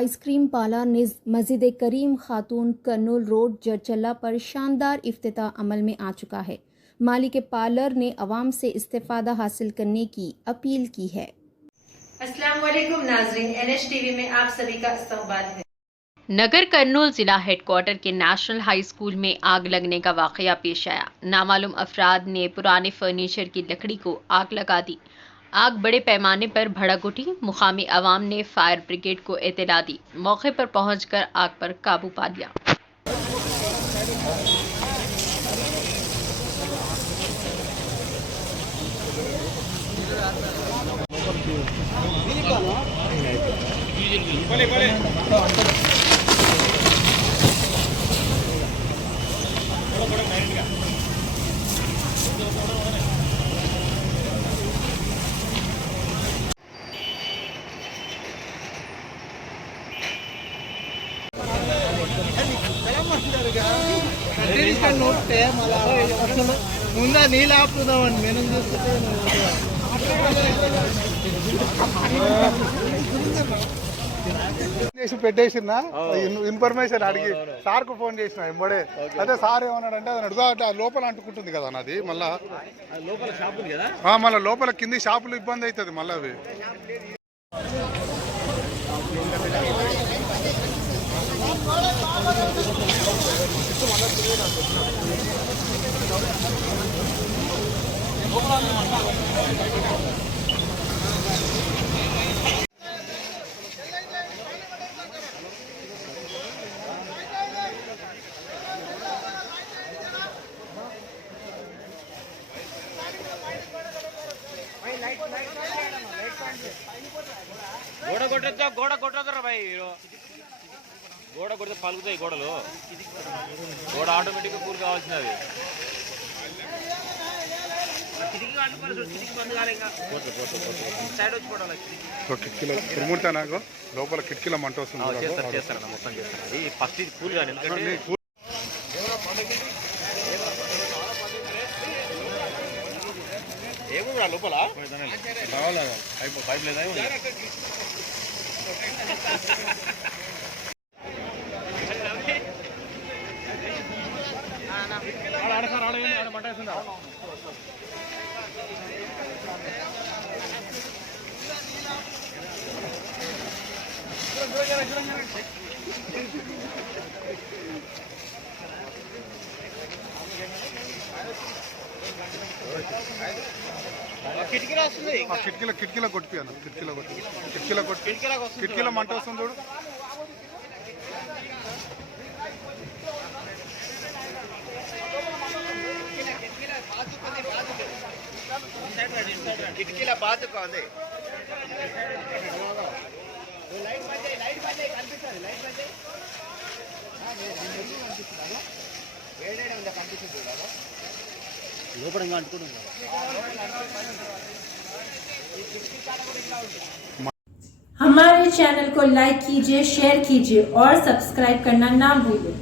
Ice cream parlour मस्जिद करीम खातून Kurnool road Jadcherla पर शानदार इफ्तिताह अमल में आ चुका है। मालिक पार्लर ने अवाम से इस्तेफादा हासिल करने की अपील की है। अस्सलाम वालेकुम नाज़रीन, NH TV में आप सभी का इस्तकबाल है। नगर कर्नूल जिला हेडक्वार्टर के नेशनल हाई स्कूल में आग लगने का वाकया पेश आया। नामालूम अफराद ने पुराने फर्नीचर की लकड़ी को आग लगा दी। आग बड़े पैमाने पर भड़क उठी। मुकामी अवाम ने फायर ब्रिगेड को इत्तला दी। मौके पर पहुंचकर आग पर काबू पा लिया। ముందా నీళ్ళు ఆపుదామండి మేము చూస్తుంటే చేసి పెట్టేసిన ఇన్ఫర్మేషన్ అడిగి సార్ కు ఫోన్ చేసిన ఎంబడే. అదే సార్ ఏమన్నాడంటే అది అడుగుతా లోపల అంటుకుంటుంది కదా నాది, మళ్ళా మళ్ళీ లోపల కింది షాపులు ఇబ్బంది అవుతుంది మళ్ళీ అవి. గోడ కొట్టద్దురా భాయ్, గోడ కొడితే పలుకుతాయి గోడలు. గోడ ఆటోమేటిక్ గా కూల్ కావాల్సినది. కిటికీలో తిరుగుతా నాకు లోపల కిటికీల మంట వస్తుంది. చేస్తారన్న మొత్తం చేస్తాను. అది ఫస్ట్ ఇది కూల్ కానీ ఏముంది లోపల పైప్ లేదా మంట వేస్తుందా? కిటికీలో వస్తుంది. కిటికీలో కొట్టిపోయాను. కిటికీలో మంట వస్తుంది చూడు. కిటికీల బాతుకు అదే లోపల అంటుకుంటుంది. हमारे चैनल को लाइक कीजिए, शेयर कीजिए और सब्सक्राइब करना ना भूलें।